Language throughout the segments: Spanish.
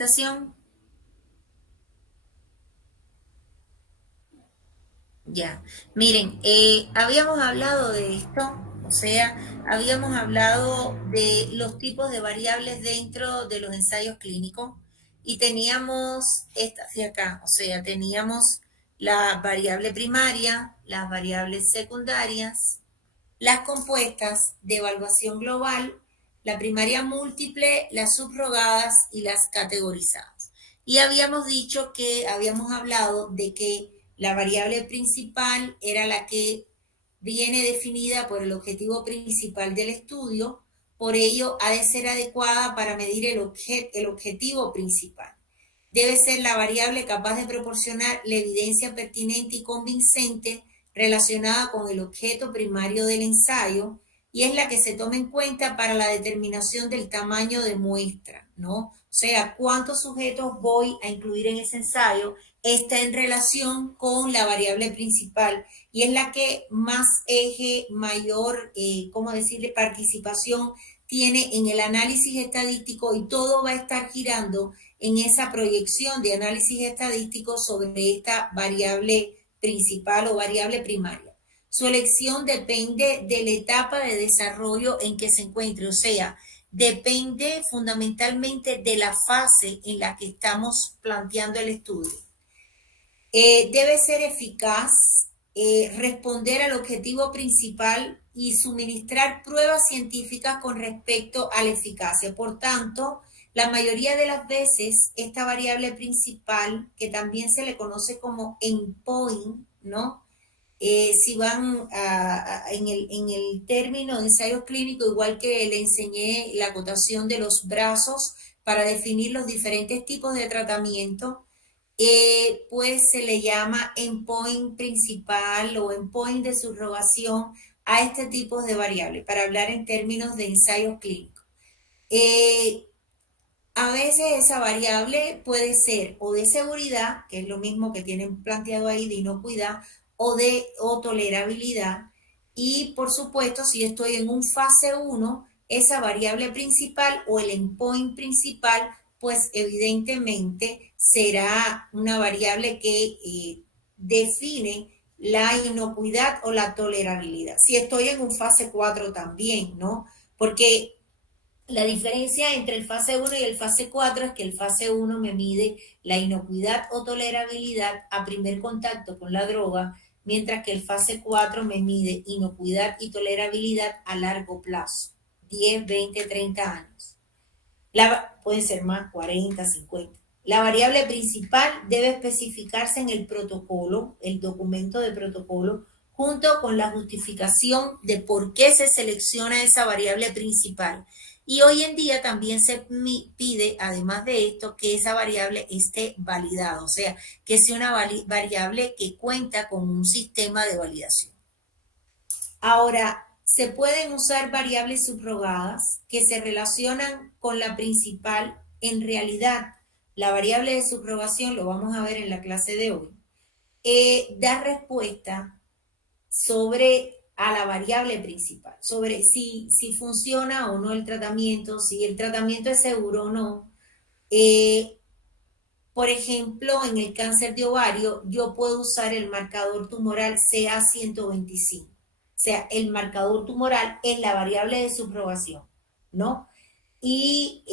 Presentación. Ya, miren, habíamos hablado de esto, o sea, habíamos hablado de los tipos de variables dentro de los ensayos clínicos y teníamos estas de acá, o sea, teníamos la variable primaria, las variables secundarias, las compuestas de evaluación global, la primaria múltiple, las subrogadas y las categorizadas. Y habíamos dicho que habíamos hablado de que la variable principal era la que viene definida por el objetivo principal del estudio, por ello ha de ser adecuada para medir el objetivo principal. Debe ser la variable capaz de proporcionar la evidencia pertinente y convincente relacionada con el objeto primario del ensayo y es la que se toma en cuenta para la determinación del tamaño de muestra, ¿no? O sea, cuántos sujetos voy a incluir en ese ensayo está en relación con la variable principal y es la que más eje, mayor, ¿cómo decirle?, participación tiene en el análisis estadístico y todo va a estar girando en esa proyección de análisis estadístico sobre esta variable principal o variable primaria. Su elección depende de la etapa de desarrollo en que se encuentre, o sea, depende fundamentalmente de la fase en la que estamos planteando el estudio. Debe ser eficaz, responder al objetivo principal y suministrar pruebas científicas con respecto a la eficacia. Por tanto, la mayoría de las veces esta variable principal, que también se le conoce como endpoint, ¿no? Si van en el término de ensayos clínicos, igual que le enseñé la acotación de los brazos para definir los diferentes tipos de tratamiento, pues se le llama endpoint principal o endpoint de subrogación a este tipo de variables, para hablar en términos de ensayos clínicos. A veces esa variable puede ser o de seguridad, que es lo mismo que tienen planteado ahí de inocuidad, o tolerabilidad. Y por supuesto, si estoy en un fase 1, esa variable principal o el endpoint principal, pues evidentemente será una variable que define la inocuidad o la tolerabilidad. Si estoy en un fase 4 también, ¿no? Porque la diferencia entre el fase 1 y el fase 4 es que el fase 1 me mide la inocuidad o tolerabilidad a primer contacto con la droga, mientras que el fase 4 me mide inocuidad y tolerabilidad a largo plazo, 10, 20, 30 años. Pueden ser más, 40, 50. La variable principal debe especificarse en el protocolo, el documento de protocolo, junto con la justificación de por qué se selecciona esa variable principal. Y hoy en día también se pide, además de esto, que esa variable esté validada, o sea, que sea una variable que cuenta con un sistema de validación. Ahora, se pueden usar variables subrogadas que se relacionan con la principal. En realidad, la variable de subrogación, lo vamos a ver en la clase de hoy, da respuesta sobre a la variable principal, sobre si funciona o no el tratamiento, si el tratamiento es seguro o no. Por ejemplo, en el cáncer de ovario, yo puedo usar el marcador tumoral CA125. O sea, el marcador tumoral es la variable de subrogación, ¿no? Y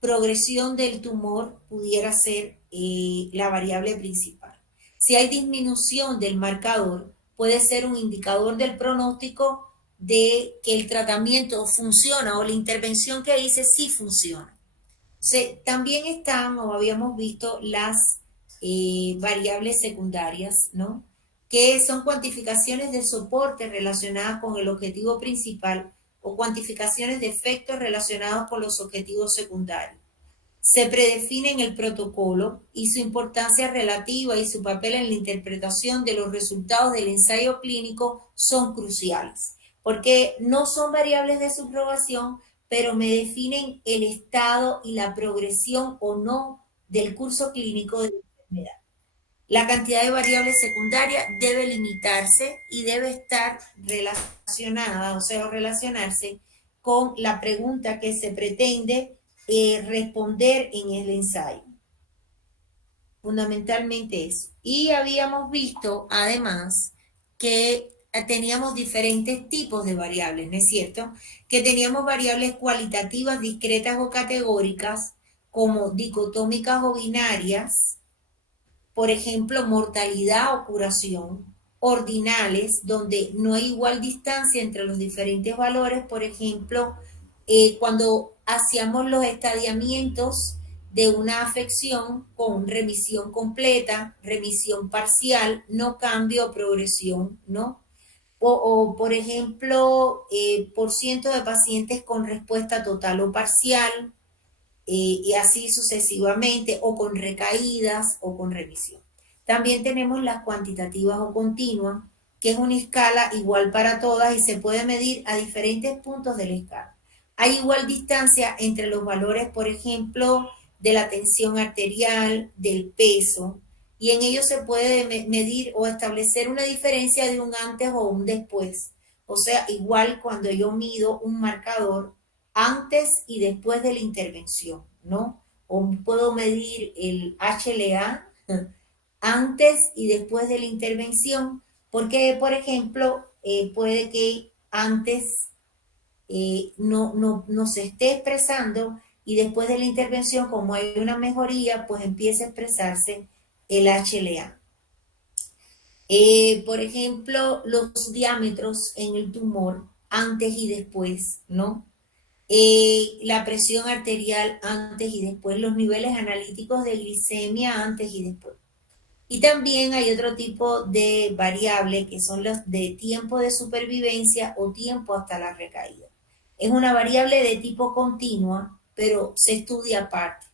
progresión del tumor pudiera ser la variable principal. Si hay disminución del marcador, puede ser un indicador del pronóstico de que el tratamiento funciona o la intervención que hice sí funciona. También están, o habíamos visto, las variables secundarias, ¿no? Que son cuantificaciones de soporte relacionadas con el objetivo principal o cuantificaciones de efectos relacionados con los objetivos secundarios. Se predefine en el protocolo y su importancia relativa y su papel en la interpretación de los resultados del ensayo clínico son cruciales, porque no son variables de subrogación, pero me definen el estado y la progresión o no del curso clínico de la enfermedad. La cantidad de variables secundarias debe limitarse y debe estar relacionada, o sea, relacionarse con la pregunta que se pretende responder en el ensayo. Fundamentalmente eso. Y habíamos visto, además, que teníamos diferentes tipos de variables, ¿no es cierto? Que teníamos variables cualitativas, discretas o categóricas, como dicotómicas o binarias, por ejemplo, mortalidad o curación, ordinales, donde no hay igual distancia entre los diferentes valores, por ejemplo, cuando hacíamos los estadiamientos de una afección con remisión completa, remisión parcial, no cambio o progresión, ¿no? Por ejemplo, por ciento de pacientes con respuesta total o parcial, y así sucesivamente, o con recaídas o con remisión. También tenemos las cuantitativas o continuas, que es una escala igual para todas y se puede medir a diferentes puntos de la escala. Hay igual distancia entre los valores, por ejemplo, de la tensión arterial, del peso, y en ello se puede medir o establecer una diferencia de un antes o un después. O sea, igual cuando yo mido un marcador antes y después de la intervención, ¿no? O puedo medir el HLA antes y después de la intervención, porque, por ejemplo, puede que antes no se esté expresando y después de la intervención, como hay una mejoría, pues empieza a expresarse el HLA. Por ejemplo, los diámetros en el tumor antes y después, ¿no? La presión arterial antes y después, los niveles analíticos de glicemia antes y después. Y también hay otro tipo de variable que son los de tiempo de supervivencia o tiempo hasta la recaída. Es una variable de tipo continua, pero se estudia aparte.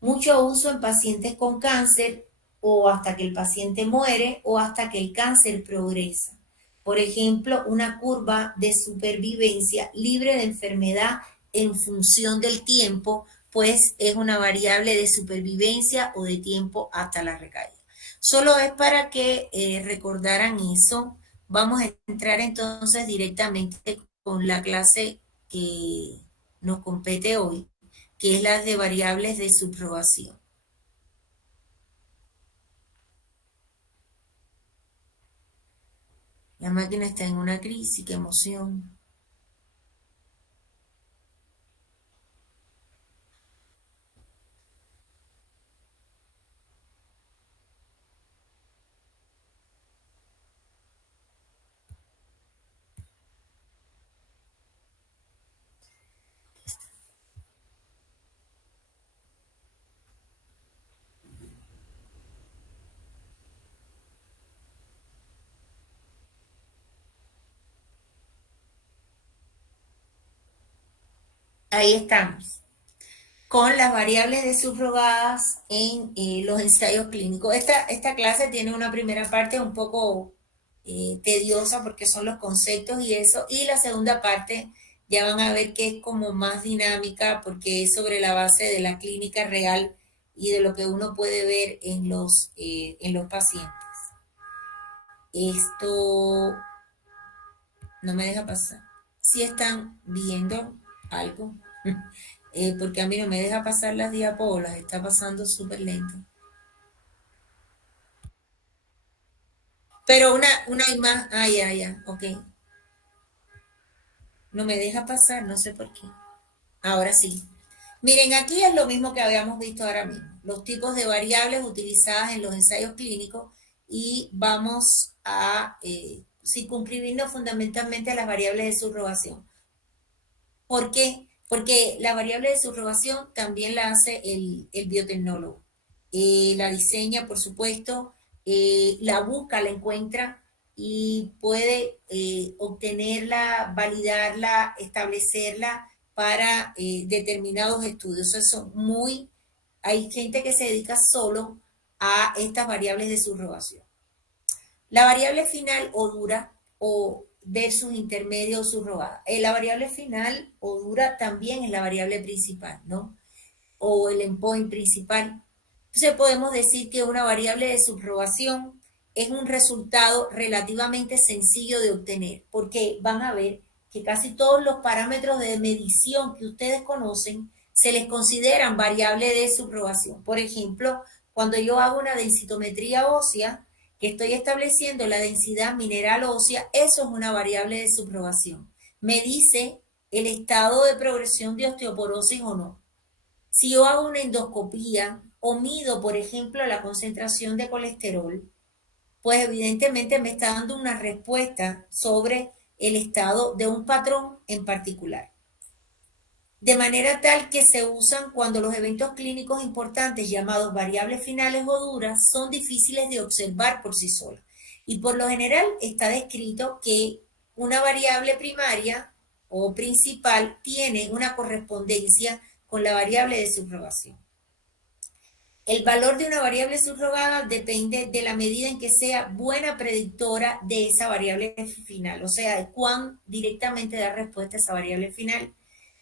Mucho uso en pacientes con cáncer o hasta que el paciente muere o hasta que el cáncer progresa. Por ejemplo, una curva de supervivencia libre de enfermedad en función del tiempo, pues es una variable de supervivencia o de tiempo hasta la recaída. Solo es para que recordaran eso. Vamos a entrar entonces directamente con la clase que nos compete hoy, que es la de variables de subrogación. La máquina está en una crisis, qué emoción. Ahí estamos, con las variables de subrogadas en los ensayos clínicos. Esta clase tiene una primera parte un poco tediosa porque son los conceptos y eso, y la segunda parte ya van a ver que es como más dinámica porque es sobre la base de la clínica real y de lo que uno puede ver en los pacientes. Esto no me deja pasar. Si están viendo algo, porque a mí no me deja pasar las diapolas, está pasando súper lento. Pero una imagen, ya, ok. No me deja pasar, no sé por qué. Ahora sí. Miren, aquí es lo mismo que habíamos visto ahora mismo. Los tipos de variables utilizadas en los ensayos clínicos y vamos a circunscribirnos fundamentalmente a las variables de subrogación. ¿Por qué? Porque la variable de subrogación también la hace el biotecnólogo. La diseña, por supuesto, la busca, la encuentra y puede obtenerla, validarla, establecerla para determinados estudios. Eso es muy, hay gente que se dedica solo a estas variables de subrogación. La variable final o dura o versus intermedio o subrogada. La variable final o dura también es la variable principal, ¿no? O el endpoint principal. Entonces podemos decir que una variable de subrogación es un resultado relativamente sencillo de obtener, porque van a ver que casi todos los parámetros de medición que ustedes conocen se les consideran variables de subrogación. Por ejemplo, cuando yo hago una densitometría ósea, que estoy estableciendo la densidad mineral ósea, eso es una variable de subrogación. Me dice el estado de progresión de osteoporosis o no. Si yo hago una endoscopía o mido, por ejemplo, la concentración de colesterol, pues evidentemente me está dando una respuesta sobre el estado de un patrón en particular. De manera tal que se usan cuando los eventos clínicos importantes llamados variables finales o duras son difíciles de observar por sí solas. Y por lo general está descrito que una variable primaria o principal tiene una correspondencia con la variable de subrogación. El valor de una variable subrogada depende de la medida en que sea buena predictora de esa variable final, o sea, de cuán directamente da respuesta a esa variable final.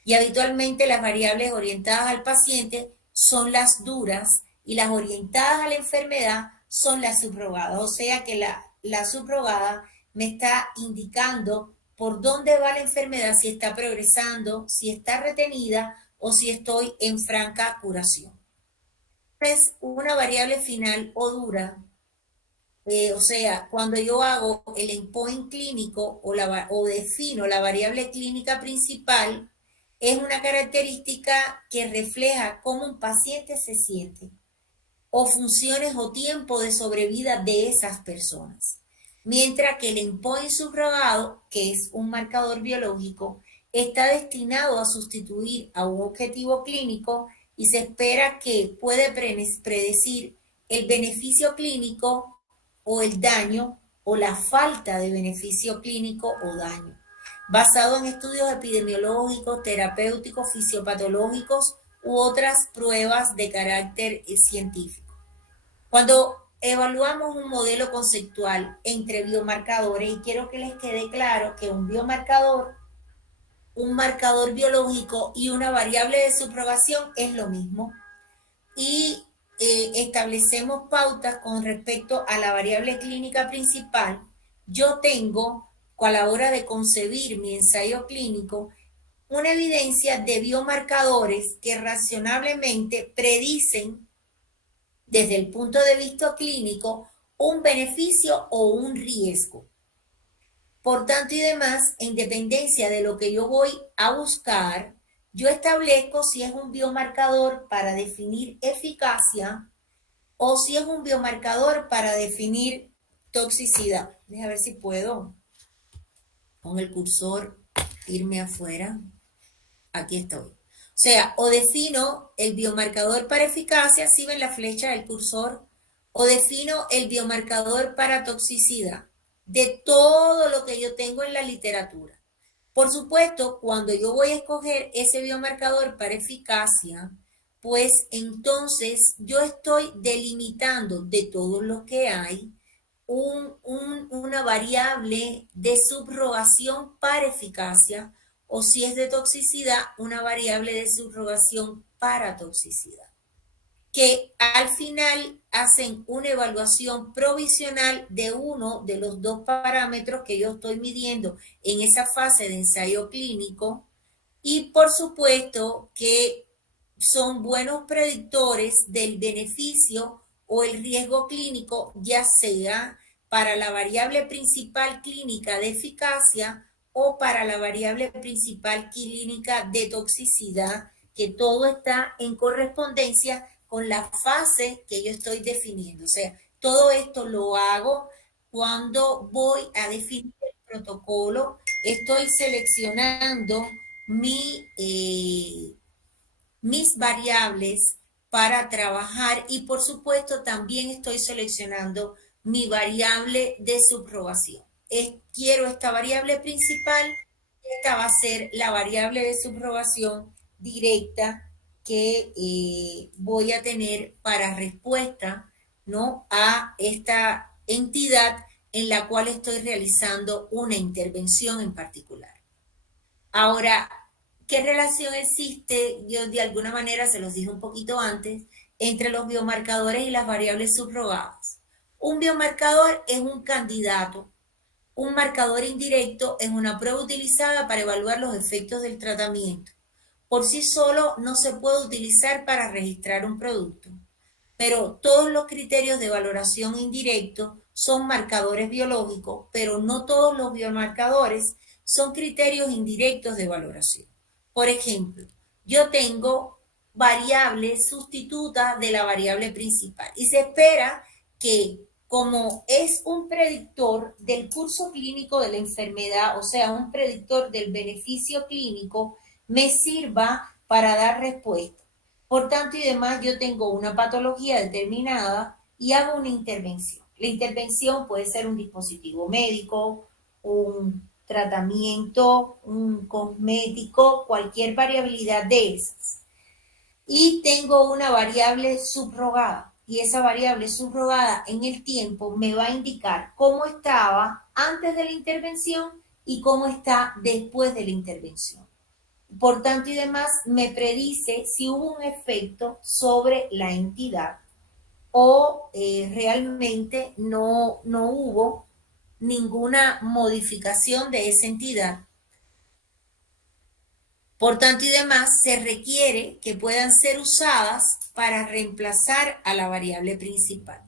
Y habitualmente las variables orientadas al paciente son las duras y las orientadas a la enfermedad son las subrogadas, o sea que la subrogada me está indicando por dónde va la enfermedad, si está progresando, si está retenida o si estoy en franca curación. Es una variable final o dura, o sea, cuando yo hago el endpoint clínico o defino la variable clínica principal, es una característica que refleja cómo un paciente se siente o funciones o tiempo de sobrevida de esas personas. Mientras que el endpoint subrogado, que es un marcador biológico, está destinado a sustituir a un objetivo clínico y se espera que puede predecir el beneficio clínico o el daño o la falta de beneficio clínico o daño, basado en estudios epidemiológicos, terapéuticos, fisiopatológicos u otras pruebas de carácter científico. Cuando evaluamos un modelo conceptual entre biomarcadores, y quiero que les quede claro que un biomarcador, un marcador biológico y una variable de subrogación es lo mismo, y establecemos pautas con respecto a la variable clínica principal, yo tengo, a la hora de concebir mi ensayo clínico, una evidencia de biomarcadores que razonablemente predicen desde el punto de vista clínico un beneficio o un riesgo. Por tanto y demás, en dependencia de lo que yo voy a buscar, yo establezco si es un biomarcador para definir eficacia o si es un biomarcador para definir toxicidad. Déjame ver si puedo con el cursor irme afuera. Aquí estoy. O sea, o defino el biomarcador para eficacia, si ven la flecha del cursor, o defino el biomarcador para toxicidad, de todo lo que yo tengo en la literatura. Por supuesto, cuando yo voy a escoger ese biomarcador para eficacia, pues entonces yo estoy delimitando de todos los que hay una variable de subrogación para eficacia, o si es de toxicidad, una variable de subrogación para toxicidad, que al final hacen una evaluación provisional de uno de los dos parámetros que yo estoy midiendo en esa fase de ensayo clínico, y por supuesto que son buenos predictores del beneficio o el riesgo clínico, ya sea para la variable principal clínica de eficacia o para la variable principal clínica de toxicidad, que todo está en correspondencia con la fase que yo estoy definiendo. O sea, todo esto lo hago cuando voy a definir el protocolo, estoy seleccionando mis variables para trabajar, y por supuesto también estoy seleccionando mi variable de subrogación. Quiero esta variable principal, esta va a ser la variable de subrogación directa que voy a tener para respuesta, ¿no?, a esta entidad en la cual estoy realizando una intervención en particular. Ahora, ¿qué relación existe? Yo de alguna manera se los dije un poquito antes, entre los biomarcadores y las variables subrogadas. Un biomarcador es un candidato. Un marcador indirecto es una prueba utilizada para evaluar los efectos del tratamiento. por sí solo no se puede utilizar para registrar un producto, pero todos los criterios de valoración indirecto son marcadores biológicos, pero no todos los biomarcadores son criterios indirectos de valoración. Por ejemplo, yo tengo variables sustitutas de la variable principal y se espera que como es un predictor del curso clínico de la enfermedad, o sea, un predictor del beneficio clínico, me sirva para dar respuesta. Por tanto y demás, yo tengo una patología determinada y hago una intervención. La intervención puede ser un dispositivo médico, un tratamiento, un cosmético, cualquier variabilidad de esas. Y tengo una variable subrogada. Y esa variable subrogada en el tiempo me va a indicar cómo estaba antes de la intervención y cómo está después de la intervención. Por tanto y demás, me predice si hubo un efecto sobre la entidad o realmente no hubo ninguna modificación de esa entidad. Por tanto y demás, se requiere que puedan ser usadas para reemplazar a la variable principal.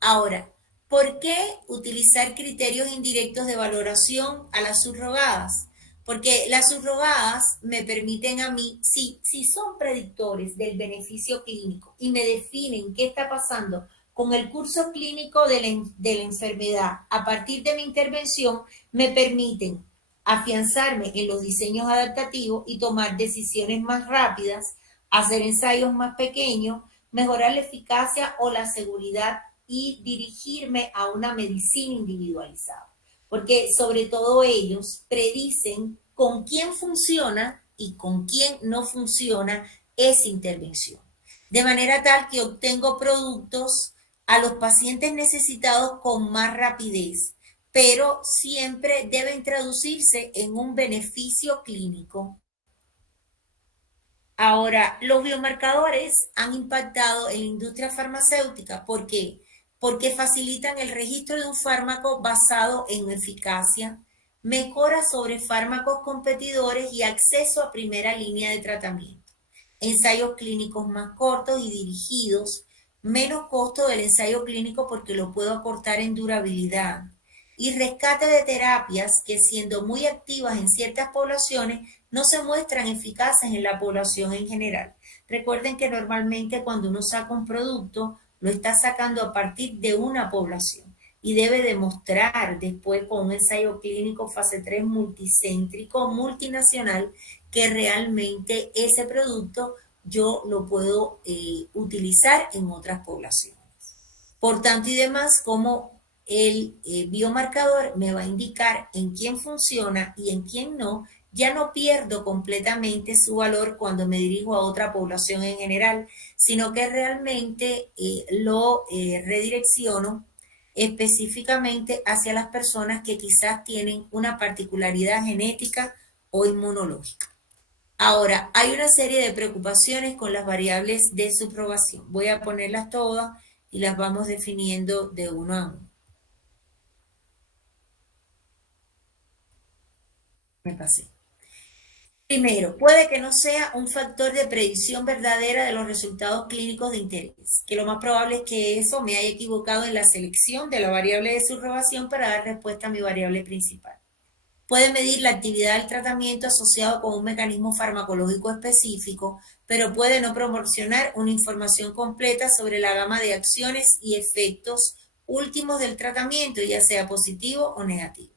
Ahora, ¿por qué utilizar criterios indirectos de valoración a las subrogadas? Porque las subrogadas me permiten a mí, si son predictores del beneficio clínico y me definen qué está pasando con el curso clínico de la enfermedad a partir de mi intervención, me permiten afianzarme en los diseños adaptativos y tomar decisiones más rápidas, hacer ensayos más pequeños, mejorar la eficacia o la seguridad y dirigirme a una medicina individualizada. Porque sobre todo ellos predicen con quién funciona y con quién no funciona esa intervención. De manera tal que obtengo productos a los pacientes necesitados con más rapidez, pero siempre deben traducirse en un beneficio clínico. Ahora, los biomarcadores han impactado en la industria farmacéutica. ¿Por qué? Porque facilitan el registro de un fármaco basado en eficacia, mejora sobre fármacos competidores y acceso a primera línea de tratamiento. Ensayos clínicos más cortos y dirigidos, menos costo del ensayo clínico porque lo puedo acortar en durabilidad. Y rescate de terapias que siendo muy activas en ciertas poblaciones no se muestran eficaces en la población en general. Recuerden que normalmente cuando uno saca un producto, lo está sacando a partir de una población y debe demostrar después con un ensayo clínico fase 3 multicéntrico, multinacional, que realmente ese producto yo lo puedo utilizar en otras poblaciones. Por tanto y demás, como el biomarcador me va a indicar en quién funciona y en quién no, ya no pierdo completamente su valor cuando me dirijo a otra población en general, sino que realmente lo redirecciono específicamente hacia las personas que quizás tienen una particularidad genética o inmunológica. Ahora, hay una serie de preocupaciones con las variables de subrogación. Voy a ponerlas todas y las vamos definiendo de uno a uno. Me pasé. Primero, puede que no sea un factor de predicción verdadera de los resultados clínicos de interés, que lo más probable es que eso me haya equivocado en la selección de la variable de subrogación para dar respuesta a mi variable principal. Puede medir la actividad del tratamiento asociado con un mecanismo farmacológico específico, pero puede no proporcionar una información completa sobre la gama de acciones y efectos últimos del tratamiento, ya sea positivo o negativo.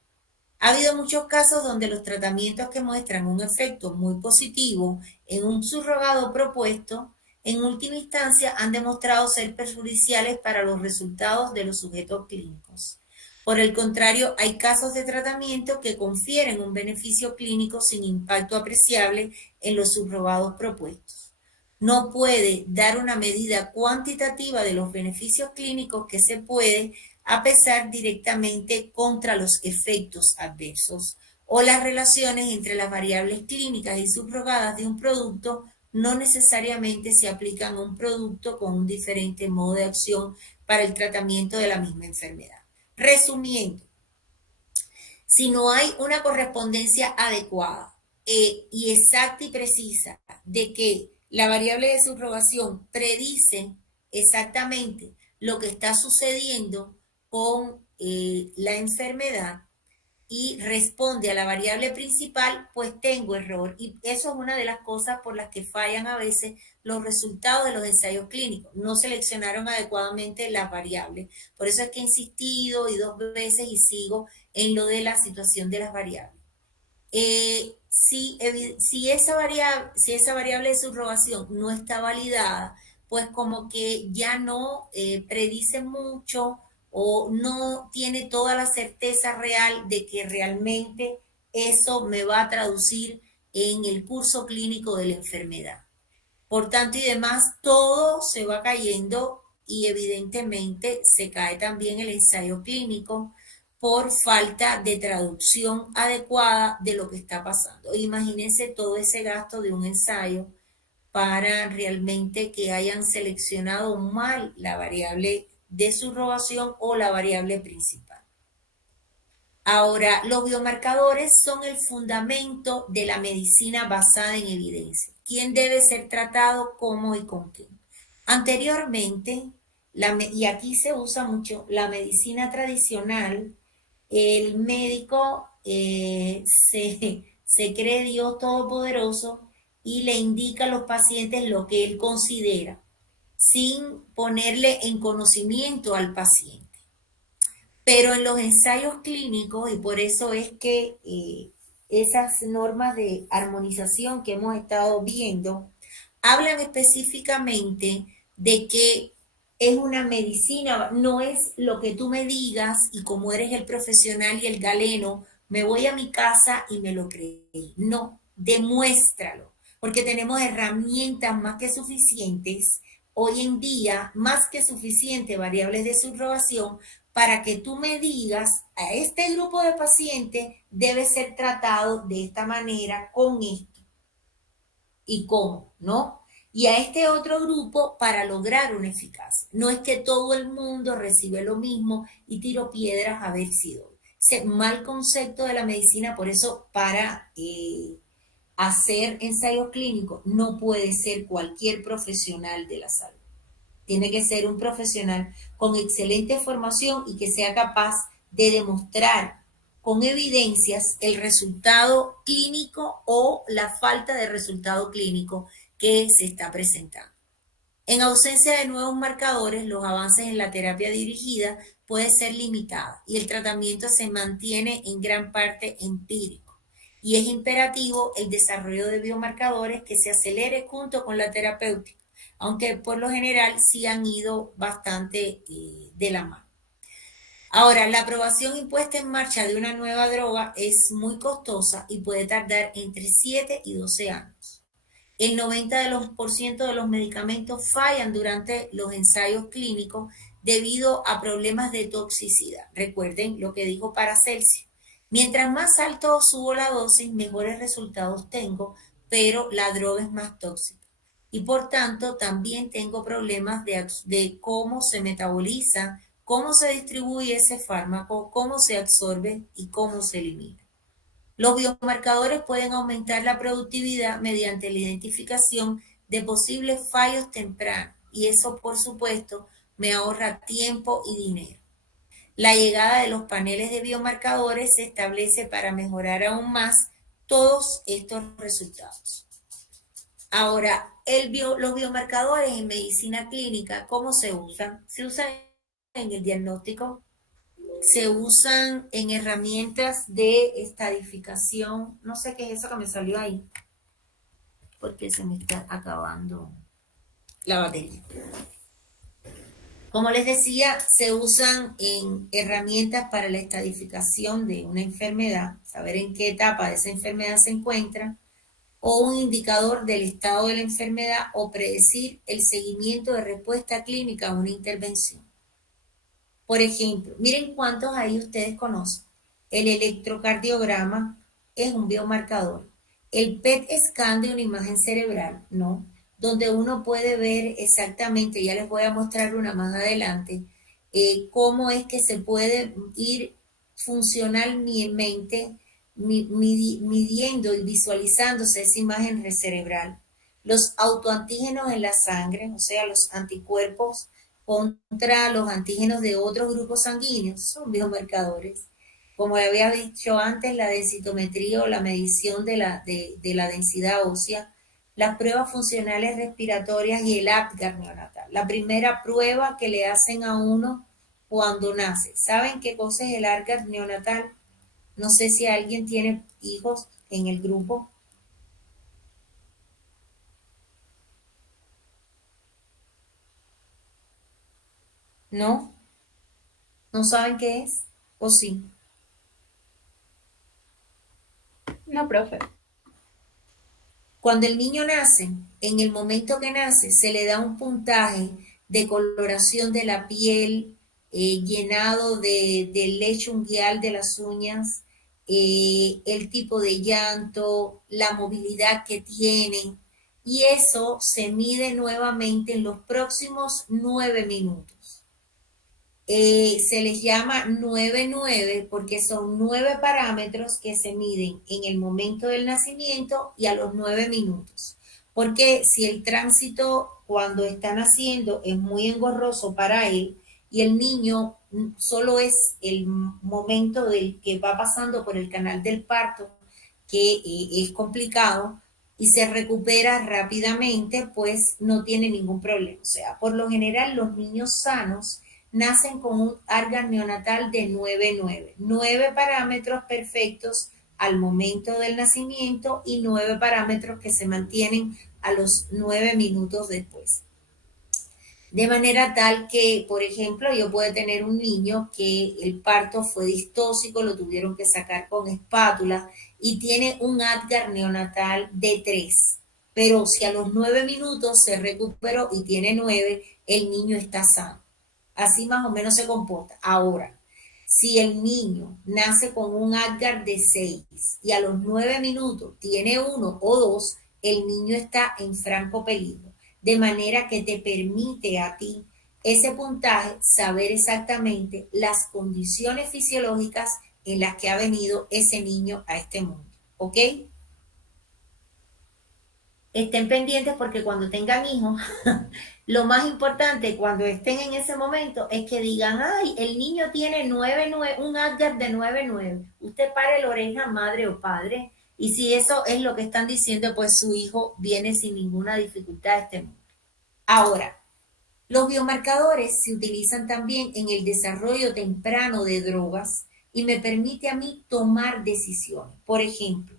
Ha habido muchos casos donde los tratamientos que muestran un efecto muy positivo en un subrogado propuesto, en última instancia han demostrado ser perjudiciales para los resultados de los sujetos clínicos. Por el contrario, hay casos de tratamiento que confieren un beneficio clínico sin impacto apreciable en los subrogados propuestos. No puede dar una medida cuantitativa de los beneficios clínicos que se puede a pesar directamente contra los efectos adversos o las relaciones entre las variables clínicas y subrogadas de un producto no necesariamente se aplican a un producto con un diferente modo de acción para el tratamiento de la misma enfermedad. Resumiendo, si no hay una correspondencia adecuada y exacta y precisa de que la variable de subrogación predice exactamente lo que está sucediendo con la enfermedad y responde a la variable principal, pues tengo error. Y eso es una de las cosas por las que fallan a veces los resultados de los ensayos clínicos. No seleccionaron adecuadamente las variables. Por eso es que he insistido y 2 veces y sigo en lo de la situación de las variables. Si esa variable de subrogación no está validada, pues como que ya no predice mucho o no tiene toda la certeza real de que realmente eso me va a traducir en el curso clínico de la enfermedad. Por tanto y demás, todo se va cayendo y evidentemente se cae también el ensayo clínico por falta de traducción adecuada de lo que está pasando. Imagínense todo ese gasto de un ensayo para realmente que hayan seleccionado mal la variable de subrogación o la variable principal. Ahora, los biomarcadores son el fundamento de la medicina basada en evidencia. ¿Quién debe ser tratado, cómo y con qué? Anteriormente, y aquí se usa mucho, la medicina tradicional, el médico se cree Dios todopoderoso y le indica a los pacientes lo que él considera, sin ponerle en conocimiento al paciente. Pero en los ensayos clínicos, y por eso es que esas normas de armonización que hemos estado viendo, hablan específicamente de que es una medicina, no es lo que tú me digas y como eres el profesional y el galeno, me voy a mi casa y me lo creí. No, demuéstralo, porque tenemos herramientas más que suficientes, hoy en día, más que suficientes variables de subrogación para que tú me digas, a este grupo de pacientes debe ser tratado de esta manera, con esto y cómo, ¿no? Y a este otro grupo para lograr una eficacia. No es que todo el mundo recibe lo mismo y tiro piedras a ver si doy. Ese mal concepto de la medicina, por eso para hacer ensayos clínicos no puede ser cualquier profesional de la salud. Tiene que ser un profesional con excelente formación y que sea capaz de demostrar con evidencias el resultado clínico o la falta de resultado clínico que se está presentando. En ausencia de nuevos marcadores, los avances en la terapia dirigida pueden ser limitados y el tratamiento se mantiene en gran parte empírico. Y es imperativo el desarrollo de biomarcadores que se acelere junto con la terapéutica, aunque por lo general sí han ido bastante de la mano. Ahora, la aprobación impuesta en marcha de una nueva droga es muy costosa y puede tardar entre 7 y 12 años. El 90% de los medicamentos fallan durante los ensayos clínicos debido a problemas de toxicidad. Recuerden lo que dijo Paracelso. Mientras más alto subo la dosis, mejores resultados tengo, pero la droga es más tóxica. Y por tanto, también tengo problemas de cómo se metaboliza, cómo se distribuye ese fármaco, cómo se absorbe y cómo se elimina. Los biomarcadores pueden aumentar la productividad mediante la identificación de posibles fallos tempranos y eso, por supuesto, me ahorra tiempo y dinero. La llegada de los paneles de biomarcadores se establece para mejorar aún más todos estos resultados. Ahora, los biomarcadores en medicina clínica, ¿cómo se usan? Se usan en el diagnóstico, se usan en herramientas de estadificación. No sé qué es eso que me salió ahí, porque se me está acabando la batería. Como les decía, se usan en herramientas para la estadificación de una enfermedad, saber en qué etapa de esa enfermedad se encuentra, o un indicador del estado de la enfermedad o predecir el seguimiento de respuesta clínica a una intervención. Por ejemplo, miren cuántos ahí ustedes conocen. El electrocardiograma es un biomarcador. El PET scan de una imagen cerebral, ¿no? Donde uno puede ver exactamente, ya les voy a mostrar una más adelante, cómo es que se puede ir funcionalmente midiendo y visualizándose esa imagen cerebral, los autoantígenos en la sangre, o sea, los anticuerpos contra los antígenos de otros grupos sanguíneos, son biomarcadores. Como le había dicho antes, la densitometría o la medición de la densidad ósea, las pruebas funcionales respiratorias y el Apgar neonatal. La primera prueba que le hacen a uno cuando nace. ¿Saben qué cosa es el Apgar neonatal? No sé si alguien tiene hijos en el grupo. ¿No? ¿No saben qué es? ¿O sí? No, profe. Cuando el niño nace, en el momento que nace, se le da un puntaje de coloración de la piel, llenado del lecho unguial de las uñas, el tipo de llanto, la movilidad que tienen, y eso se mide nuevamente en los próximos 9 minutos. Se les llama 9-9 porque son 9 parámetros que se miden en el momento del nacimiento y a los 9 minutos. Porque si el tránsito cuando está naciendo es muy engorroso para él y el niño solo es el momento del que va pasando por el canal del parto, que es complicado y se recupera rápidamente, pues no tiene ningún problema. O sea, por lo general los niños sanos nacen con un Apgar neonatal de 9-9, 9 parámetros perfectos al momento del nacimiento y 9 parámetros que se mantienen a los 9 minutos después. De manera tal que, por ejemplo, yo puedo tener un niño que el parto fue distóxico, lo tuvieron que sacar con espátula y tiene un Apgar neonatal de 3. Pero si a los 9 minutos se recuperó y tiene 9, el niño está sano. Así más o menos se comporta. Ahora, si el niño nace con un Apgar de 6 y a los 9 minutos tiene 1 o 2, el niño está en franco peligro. De manera que te permite a ti ese puntaje saber exactamente las condiciones fisiológicas en las que ha venido ese niño a este mundo. ¿Ok? Estén pendientes porque cuando tengan hijos, lo más importante cuando estén en ese momento es que digan, ay, el niño tiene 9-9, un Apgar de 9-9. Usted pare la oreja, madre o padre, y si eso es lo que están diciendo, pues su hijo viene sin ninguna dificultad a este mundo. Ahora, los biomarcadores se utilizan también en el desarrollo temprano de drogas y me permite a mí tomar decisiones. Por ejemplo,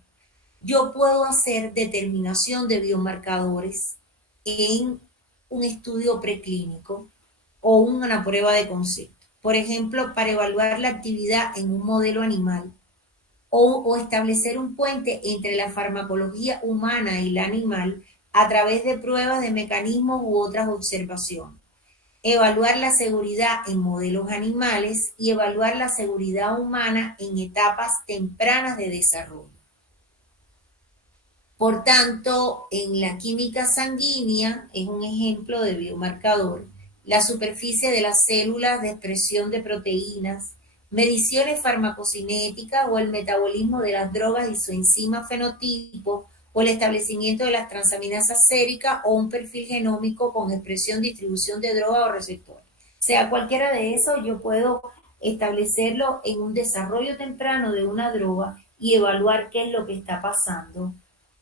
yo puedo hacer determinación de biomarcadores en un estudio preclínico o una prueba de concepto. Por ejemplo, para evaluar la actividad en un modelo animal o establecer un puente entre la farmacología humana y la animal a través de pruebas de mecanismos u otras observaciones. Evaluar la seguridad en modelos animales y evaluar la seguridad humana en etapas tempranas de desarrollo. Por tanto, en la química sanguínea es un ejemplo de biomarcador, la superficie de las células de expresión de proteínas, mediciones farmacocinéticas o el metabolismo de las drogas y su enzima fenotipo o el establecimiento de las transaminasas séricas o un perfil genómico con expresión, distribución de droga o receptor. O sea, cualquiera de esos yo puedo establecerlo en un desarrollo temprano de una droga y evaluar qué es lo que está pasando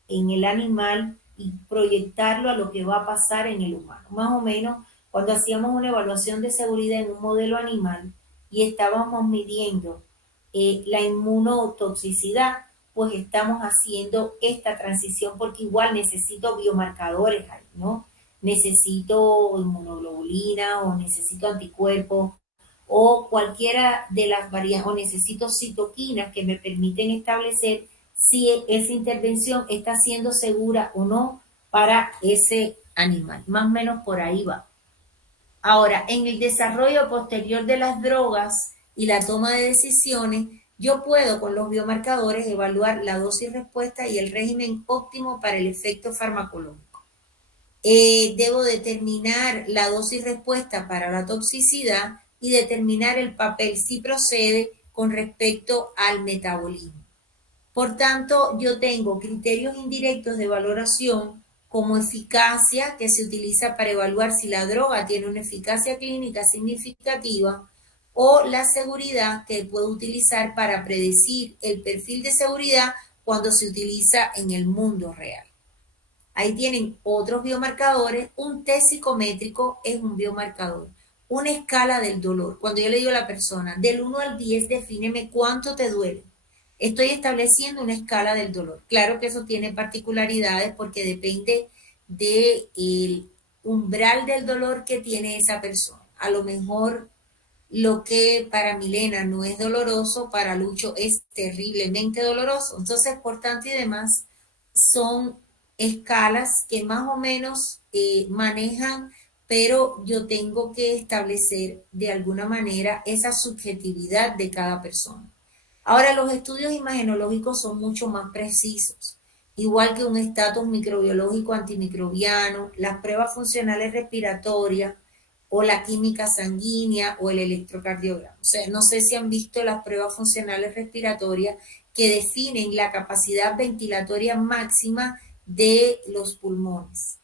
en el animal y proyectarlo a lo que va a pasar en el humano. Más o menos, cuando hacíamos una evaluación de seguridad en un modelo animal y estábamos midiendo la inmunotoxicidad, pues estamos haciendo esta transición porque igual necesito biomarcadores ahí, ¿no? Necesito inmunoglobulina o necesito anticuerpos o cualquiera de las variantes, o necesito citoquinas que me permiten establecer si esa intervención está siendo segura o no para ese animal. Más o menos por ahí va. Ahora, en el desarrollo posterior de las drogas y la toma de decisiones, yo puedo con los biomarcadores evaluar la dosis respuesta y el régimen óptimo para el efecto farmacológico. Debo determinar la dosis respuesta para la toxicidad y determinar el papel si procede con respecto al metabolismo. Por tanto, yo tengo criterios indirectos de valoración como eficacia, que se utiliza para evaluar si la droga tiene una eficacia clínica significativa, o la seguridad, que puedo utilizar para predecir el perfil de seguridad cuando se utiliza en el mundo real. Ahí tienen otros biomarcadores. Un test psicométrico es un biomarcador. Una escala del dolor. Cuando yo le digo a la persona, del 1 al 10, defíneme cuánto te duele. Estoy estableciendo una escala del dolor. Claro que eso tiene particularidades porque depende del umbral del dolor que tiene esa persona. A lo mejor lo que para Milena no es doloroso, para Lucho es terriblemente doloroso. Entonces, por tanto y demás, son escalas que más o menos manejan, pero yo tengo que establecer de alguna manera esa subjetividad de cada persona. Ahora, los estudios imagenológicos son mucho más precisos, igual que un estatus microbiológico antimicrobiano, las pruebas funcionales respiratorias o la química sanguínea o el electrocardiograma. O sea, no sé si han visto las pruebas funcionales respiratorias que definen la capacidad ventilatoria máxima de los pulmones.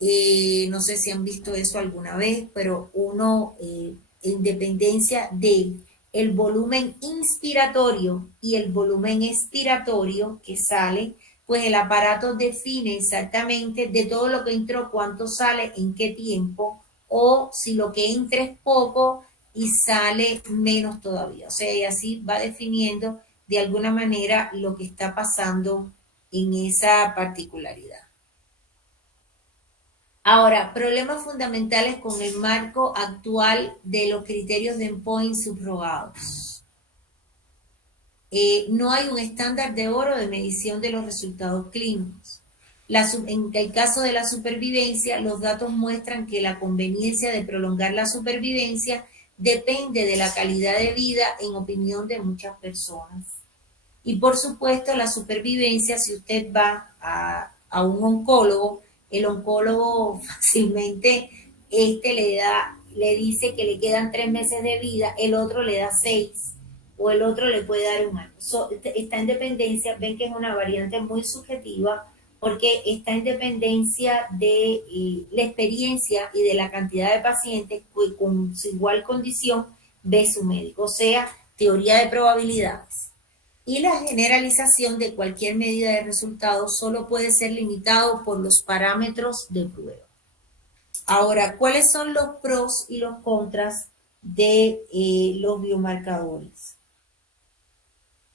No sé si han visto eso alguna vez, pero uno, en dependencia de el volumen inspiratorio y el volumen expiratorio que sale, pues el aparato define exactamente de todo lo que entró, cuánto sale, en qué tiempo, o si lo que entra es poco y sale menos todavía. O sea, y así va definiendo de alguna manera lo que está pasando en esa particularidad. Ahora, problemas fundamentales con el marco actual de los criterios de endpoint subrogados. No hay un estándar de oro de medición de los resultados clínicos. En el caso de la supervivencia, los datos muestran que la conveniencia de prolongar la supervivencia depende de la calidad de vida en opinión de muchas personas. Y por supuesto, la supervivencia, si usted va a un oncólogo, el oncólogo fácilmente le dice que le quedan 3 meses de vida, el otro le da 6 o el otro le puede dar un año. Está en dependencia, ven que es una variante muy subjetiva porque está en dependencia de la experiencia y de la cantidad de pacientes que con su igual condición ve su médico, o sea, teoría de probabilidades. Y la generalización de cualquier medida de resultados solo puede ser limitado por los parámetros de prueba. Ahora, ¿cuáles son los pros y los contras de los biomarcadores?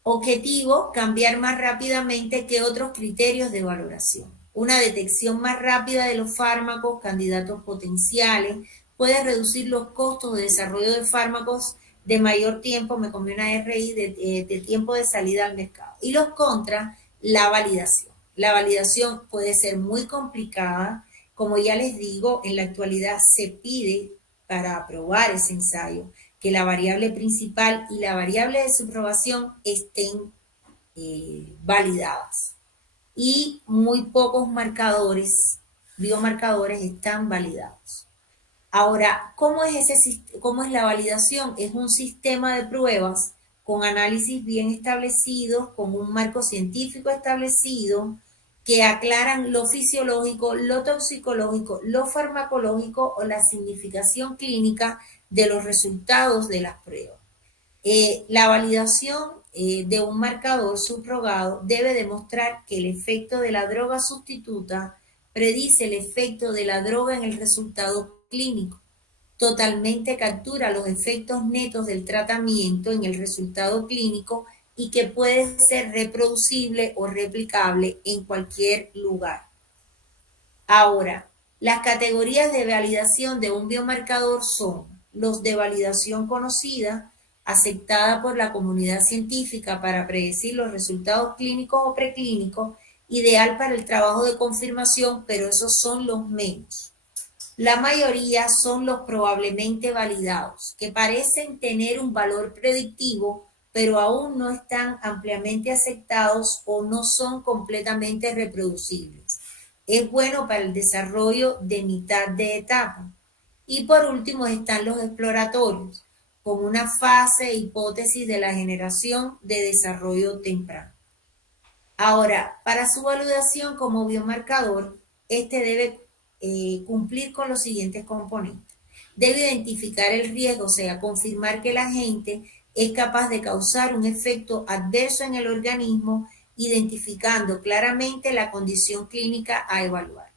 Objetivo, cambiar más rápidamente que otros criterios de valoración. Una detección más rápida de los fármacos, candidatos potenciales, puede reducir los costos de desarrollo de fármacos de mayor tiempo, me comí una RI, de tiempo de salida al mercado. Y los contras, la validación. La validación puede ser muy complicada. Como ya les digo, en la actualidad se pide para aprobar ese ensayo que la variable principal y la variable de subrogación estén validadas. Y muy pocos biomarcadores están validados. Ahora, ¿cómo es la validación? Es un sistema de pruebas con análisis bien establecidos, con un marco científico establecido, que aclaran lo fisiológico, lo toxicológico, lo farmacológico o la significación clínica de los resultados de las pruebas. La validación de un marcador subrogado debe demostrar que el efecto de la droga sustituta predice el efecto de la droga en el resultado clínico. Totalmente captura los efectos netos del tratamiento en el resultado clínico y que puede ser reproducible o replicable en cualquier lugar. Ahora, las categorías de validación de un biomarcador son los de validación conocida, aceptada por la comunidad científica para predecir los resultados clínicos o preclínicos, ideal para el trabajo de confirmación, pero esos son los menos. La mayoría son los probablemente validados, que parecen tener un valor predictivo, pero aún no están ampliamente aceptados o no son completamente reproducibles. Es bueno para el desarrollo de mitad de etapa. Y por último están los exploratorios. como una fase e hipótesis de la generación de desarrollo temprano. Ahora, para su validación como biomarcador, este debe cumplir con los siguientes componentes. Debe identificar el riesgo, o sea, confirmar que el agente es capaz de causar un efecto adverso en el organismo, identificando claramente la condición clínica a evaluar.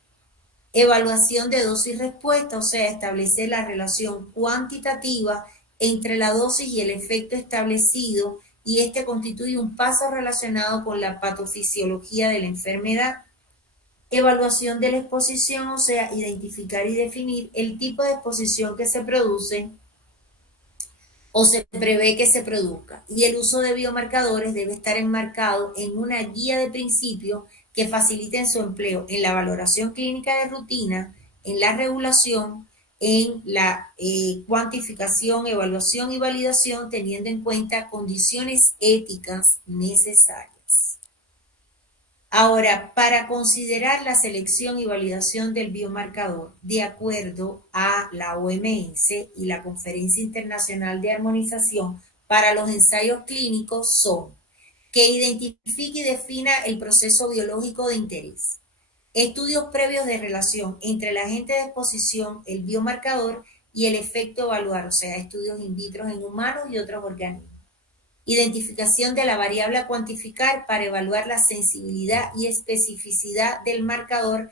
Evaluación de dosis-respuesta, o sea, establecer la relación cuantitativa entre la dosis y el efecto establecido, y este constituye un paso relacionado con la patofisiología de la enfermedad. Evaluación de la exposición, o sea, identificar y definir el tipo de exposición que se produce o se prevé que se produzca. Y el uso de biomarcadores debe estar enmarcado en una guía de principios que faciliten su empleo en la valoración clínica de rutina, en la regulación, en la cuantificación, evaluación y validación, teniendo en cuenta condiciones éticas necesarias. Ahora, para considerar la selección y validación del biomarcador, de acuerdo a la OMS y la Conferencia Internacional de Armonización para los Ensayos Clínicos, son que identifique y defina el proceso biológico de interés, estudios previos de relación entre el agente de exposición, el biomarcador y el efecto evaluar, o sea, estudios in vitro en humanos y otros organismos. Identificación de la variable a cuantificar para evaluar la sensibilidad y especificidad del marcador